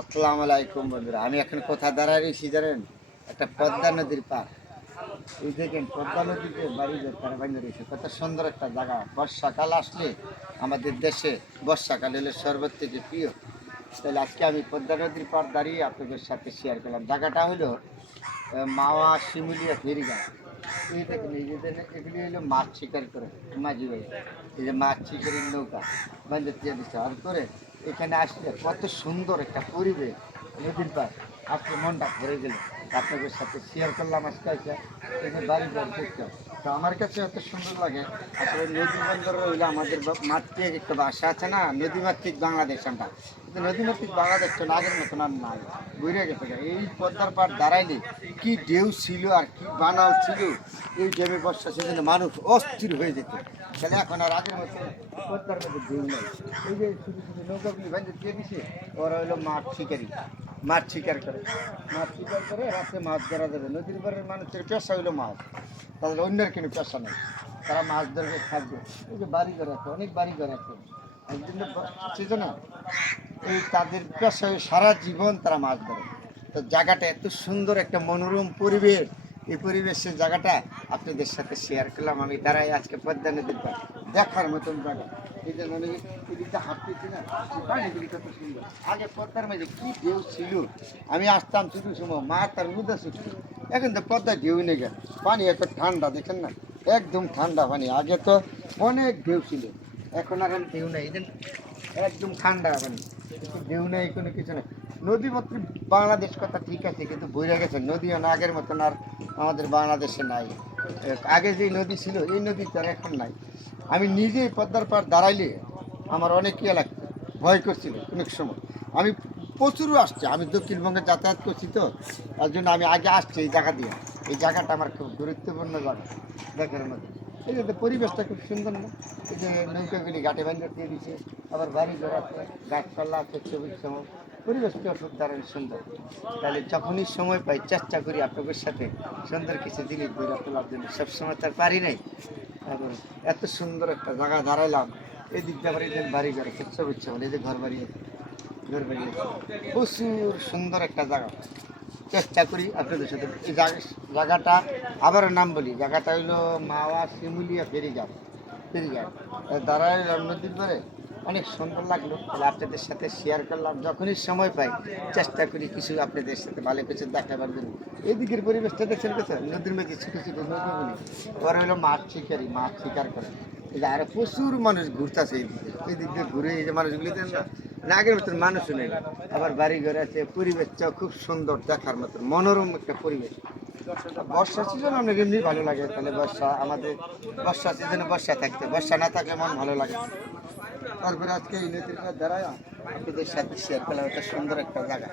আসসালামু আলাইকুম বন্ধুরা। আমি এখন কোথায় দাঁড়ায় রয়েছি জানেন? একটা পদ্মা নদীর পার। এই দেখেন পদ্মা নদীতে বাড়ি যে তারা বাইন্ধে রয়েছে, কত সুন্দর একটা জায়গা। বর্ষাকাল আসলে আমাদের দেশে বর্ষাকাল হলে সর্বত থেকে প্রিয়। তাহলে আজকে আমি পদ্মা নদীর পার দাঁড়িয়ে আপনাদের সাথে শেয়ার করলাম। জায়গাটা হলো মাওয়া শিমুলিয়া ফেরিঘাট। এই দেখেন এই যে এগুলি হলো মাছ শিকার করে মাঝি ভাই। এই যে মাছ শিকারের নৌকা বান্ধে দিয়ে দিচ্ছে আর করে এখানে আসলে কত সুন্দর একটা পরিবেশ। নদীর পার আজকে মনটা ভরে গেল। আপনাদের সাথে শেয়ার করলাম আজকে এখানে বাড়ি ঘর দেখতে। তো আমার কাছে এত সুন্দর লাগে। আসলে নদী বন্দর রইলে আমাদের মাতৃক একটা ভাষা আছে না, নদীমাতৃক বাংলাদেশ আমরা। কিন্তু নদীমাতৃক বাংলাদেশ তো আগের মতন আর নাই, ঘুরে গেছে। এই পদ্মার পাড় দাঁড়াইলে কি ঢেউ ছিল আর কি বানাল ছিল। এই ড্যামে বর্ষা সেজন্য মানুষ অস্থির হয়ে যেত। তাহলে এখন আর আগের মতো পদ্মার মধ্যে ঢেউ নাই। এই যে ছোটো ছোটো নৌকাগুলি ভাইতে দিয়ে দিছে, ওরা হইলো মাছ শিকারি, মাছ শিকার করে। মাছ শিকার করে রাতে মাছ ধরা যাবে। নদীর পাড়ের মানুষের পেশা হইলো মাছ, তাদের অন্যের কোনো পেশা নেই। তারা মাছ ধরবে, থাকবে। এই যে বাড়িঘর আছে, অনেক বাড়িঘর আছে একদিন সেজন্য এই তাদের পেশায় সারা জীবন তারা মাছ ধরে। তো জায়গাটা এত সুন্দর একটা মনোরম পরিবেশ। এই পরিবেশের জায়গাটা আপনাদের সাথে শেয়ার করলাম। আমি দাঁড়াই আজকে পদ্মা নদীর পাড়ে, দেখার মতন জায়গা। এই যে নদী এদিকটা হাঁটতেছি না, এই পানিগুলি কত সুন্দর। আগে পদ্মার মাঝে কি ঢেউ ছিল। আমি আসতাম ছুটির সময় মা তার রোদা ছুটি। এখন তো পদ্মা ঢেউ নেই গেল, পানি এত ঠান্ডা দেখেন না, একদম ঠান্ডা পানি। আগে তো অনেক ঢেউ ছিল, এখন আর ঢেউ নেই। একদম ঠান্ডা পানি, কিন্তু ঢেউ নেই, কোনো কিছু নেই। নদী মাত্র বাংলাদেশ কথা ঠিক আছে, কিন্তু বইরা গেছে নদী আগের মতন আর আমাদের বাংলাদেশে নাই। আগে যে নদী ছিল এই নদী তো আর এখন নাই। আমি নিজেই পদ্মার পাড় দাঁড়াইলে আমার অনেক ইয়ে লাগতো, ভয় করছিল অনেক সময়। আমি প্রচুর আসছে, আমি দক্ষিণবঙ্গে যাতায়াত করছি, তো তার জন্য আমি আগে আসছি এই জায়গা দিয়ে। এই জায়গাটা আমার খুব গুরুত্বপূর্ণ জায়গা দেখার মধ্যে। এই যে পরিবেশটা খুব সুন্দর না? এই যে নৌকাগুলি ঘাটে বান্ধব দিয়ে দিচ্ছে, আবার বাড়ি ঘর আছে, গাছপালা আছে, ছবির সময় পরিবেশটা খুব দারুণ সুন্দর। তাহলে যখনই সময় পাই চেষ্টা করি আপনাদের সাথে সুন্দর কিছু জিনিস ধরে তোলার জন্য। সবসময় তার পারি নাই। এখন এত সুন্দর একটা জায়গা দাঁড়াইলাম। এই দিক দিয়ে আবার এই যে বাড়ি ঘর আছে, ছবির সময় এই যে ঘর বাড়ি আছে, ঘর বাড়ি আছে, প্রচুর সুন্দর একটা জায়গা। চেষ্টা করি আপনাদের সাথে এই জায়গাটা আবার নাম বলি। জায়গাটা হইলো মাওয়া শিমুলিয়া ফেরিঘাট। ফেরিঘাট দাঁড়ায় নদীর পরে অনেক সুন্দর লাগলো। তাহলে আপনাদের সাথে শেয়ার করলাম। যখনই সময় পাই চেষ্টা করি কিছু আপনাদের সাথে ভালো কিছু দেখাবার জন্য। এই দিকের পরিবেশটা দেখছেন কোথাও, নদীর মধ্যে ছোটো ছোটো নৌকাগুলি, ওরা হলো মাছ শিকারি, মাছ শিকার করে। এই যে আরো প্রচুর মানুষ ঘুরতেছে এই দিকে, এই দিক দিয়ে ঘুরে। এই যে মানুষগুলি দেন না, না আগের মতন মানুষও নেই। আবার বাড়ি ঘর আছে, পরিবেশটাও খুব সুন্দর, দেখার মতন মনোরম একটা পরিবেশ। বর্ষা সিজন অনেক এমনি ভালো লাগে। তাহলে বর্ষা আমাদের, বর্ষা সিজনে বর্ষা থাকতে, বর্ষা না থাকলে মন ভালো লাগে। তারপরে আজকে এই নদীর পাড়ে দাঁড়ায় আপনাদের সাথে শেয়ার করলাম, একটা সুন্দর একটা জায়গা।